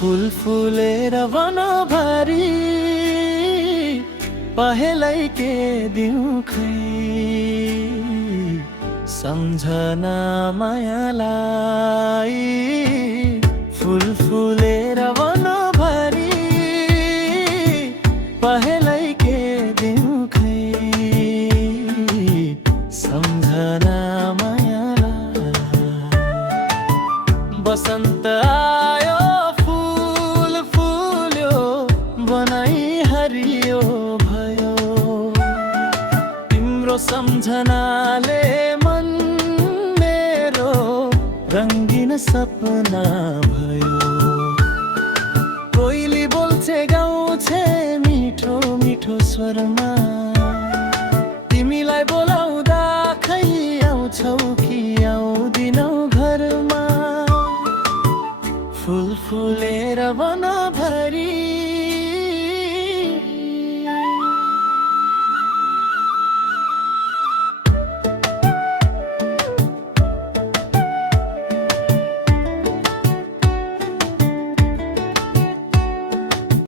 फूल फुलेर वनभरि पहेलै के दिउँ खै सम्झना मायालाई। फूल फुलेर वनभरि पहेलै के दिउँ खै सम्झना मायालाई। बसन्त आयो फूल फुल्यो बनाई हरियो भयो। तिम्रो सम्झनाले मन मेरो रङ्गिन सपना भयो। कोइली बोल्छे गाउँछे मिठो मिठो स्वरमा, तिमीलाई बोलाउँदा खै आउँछौ कि आउँदिनौ घरमा। फूल फुलेर वन